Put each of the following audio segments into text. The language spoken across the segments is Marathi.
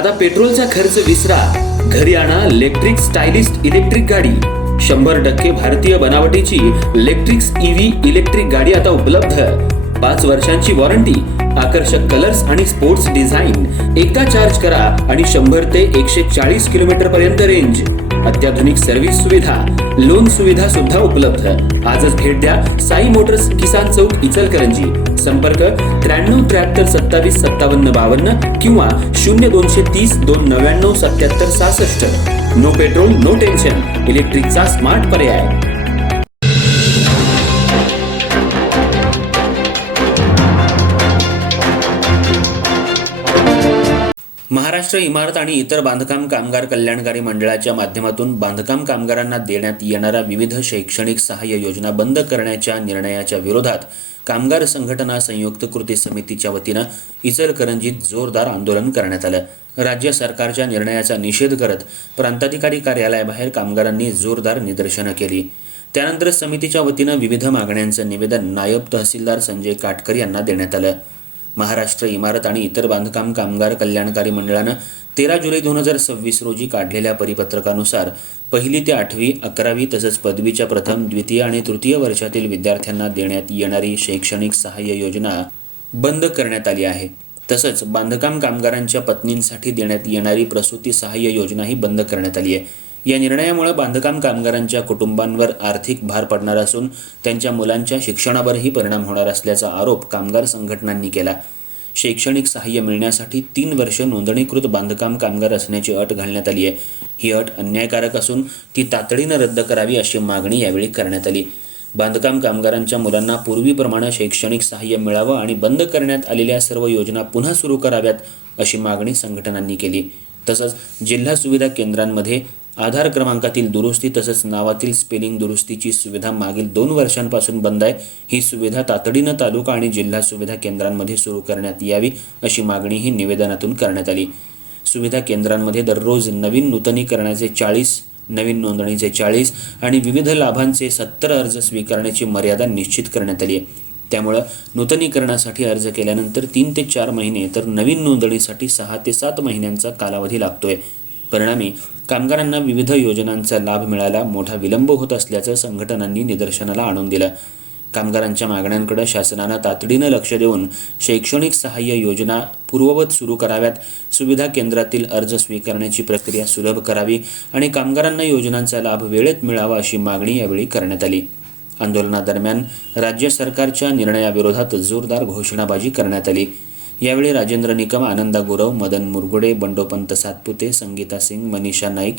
आता पेट्रोलचा खर्च विसरा, घरी आणा इलेक्ट्रिक स्टायलिस्ट इलेक्ट्रिक गाडी। 100% भारतीय बनावटीची इलेक्ट्रिक्स ईव्ही इलेक्ट्रिक गाडी आता उपलब्ध। 5 वर्षांची वॉरंटी, आकर्षक कलर्स आणि स्पोर्ट्स डिझाइन। एकदा चार्ज करा आणि 100 ते 140 किलोमीटर पर्यंत रेंज। अत्याधुनिक सर्व्हिस सुविधा, लोन सुविधा सुद्धा उपलब्ध। आजच भेट द्या साई मोटर्स, किसान चौक, इचलकरंजी। संपर्क 93 73 27 57 52 किंवा 0230 299 77 66। नो पेट्रोल नो टेन्शन, इलेक्ट्रिकचा स्मार्ट पर्याय। महाराष्ट्र इमारत आणि इतर बांधकाम कामगार कल्याणकारी मंडळाच्या माध्यमातून बांधकाम कामगारांना देण्यात येणाऱ्या विविध शैक्षणिक सहाय्य योजना बंद करण्याच्या निर्णयाच्या विरोधात कामगार संघटना संयुक्त कृती समितीच्या वतीनं इचलकरंजीत जोरदार आंदोलन करण्यात आलं। राज्य सरकारच्या निर्णयाचा निषेध करत प्रांताधिकारी कार्यालयाबाहेर कामगारांनी जोरदार निदर्शनं केली। त्यानंतर समितीच्या वतीनं विविध मागण्यांचं निवेदन नायब तहसीलदार संजय काटकर यांना देण्यात आलं। महाराष्ट्र इमारत आणि इतर बांधकाम कामगार कल्याणकारी मंडळानं 13 जुलै 2026 रोजी काढलेल्या परिपत्रकानुसार 1ली ते 8वी, 11वी तसंच पदवीच्या प्रथम, द्वितीय आणि तृतीय वर्षातील विद्यार्थ्यांना देण्यात येणारी शैक्षणिक सहाय्य योजना बंद करण्यात आली आहे। तसंच बांधकाम कामगारांच्या पत्नींसाठी देण्यात येणारी प्रसूती सहाय्य योजनाही बंद करण्यात आली आहे। या निर्णयामुळे बांधकाम कामगारांच्या कुटुंबांवर आर्थिक भार पडणार असून त्यांच्या मुलांच्या शिक्षणावरही परिणाम होणार असल्याचा आरोप कामगार संघटनांनी केला। शैक्षणिक सहाय्य मिळण्यासाठी 3 वर्ष नोंदणीकृत बांधकाम कामगार असण्याची अट घालण्यात आली आहे। ही अट अन्यायकारक असून ती तातडीनं रद्द करावी अशी मागणी यावेळी करण्यात आली। बांधकाम कामगारांच्या मुलांना पूर्वीप्रमाणे शैक्षणिक सहाय्य मिळावं आणि बंद करण्यात आलेल्या सर्व योजना पुन्हा सुरू कराव्यात अशी मागणी संघटनांनी केली। तसंच जिल्हा सुविधा केंद्रांमध्ये आधार क्रमांकातील दुरुस्ती तसंच नावातील स्पेलिंग दुरुस्तीची सुविधा मागील 2 वर्षांपासून बंद आहे। ही सुविधा तातडीनं तालुका आणि जिल्हा सुविधा केंद्रांमध्ये सुरू करण्यात यावी अशी मागणीही निवेदनातून करण्यात आली। सुविधा केंद्रांमध्ये दररोज नवीन नूतनीकरणाचे 40, नवीन नोंदणीचे 40 आणि विविध लाभांचे 70 अर्ज स्वीकारण्याची मर्यादा निश्चित करण्यात आली आहे। त्यामुळे नूतनीकरणासाठी अर्ज केल्यानंतर 3 ते 4 महिने तर नवीन नोंदणीसाठी 6 ते 7 महिन्यांचा कालावधी लागतोय। परिणामी कामगारांना विविध योजनांचा लाभ मिळायला मोठा विलंब होत असल्याचं संघटनांनी निदर्शनाला आणून दिलं। कामगारांच्या मागण्यांकडे शासनानं तातडीनं लक्ष देऊन शैक्षणिक सहाय्य योजना पूर्ववत सुरू कराव्यात, सुविधा केंद्रातील अर्ज स्वीकारण्याची प्रक्रिया सुलभ करावी आणि कामगारांना योजनांचा लाभ वेळेत मिळावा अशी मागणी यावेळी करण्यात आली। आंदोलनादरम्यान राज्य सरकारच्या निर्णयाविरोधात जोरदार घोषणाबाजी करण्यात आली। यावेळी राजेंद्र निकम, आनंदा गुरव, मदन मुरगुडे, बंडोपंत सातपुते, संगीता सिंग, मनीषा नाईक,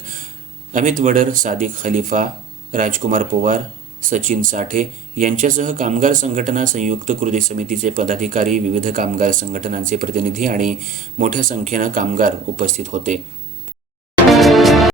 अमित वडर, सादिक खलिफा, राजकुमार पवार, सचिन साठे यांच्यासह कामगार संघटना संयुक्त कृती समितीचे पदाधिकारी, विविध कामगार संघटनांचे प्रतिनिधी आणि मोठ्या संख्येनं कामगार उपस्थित होते।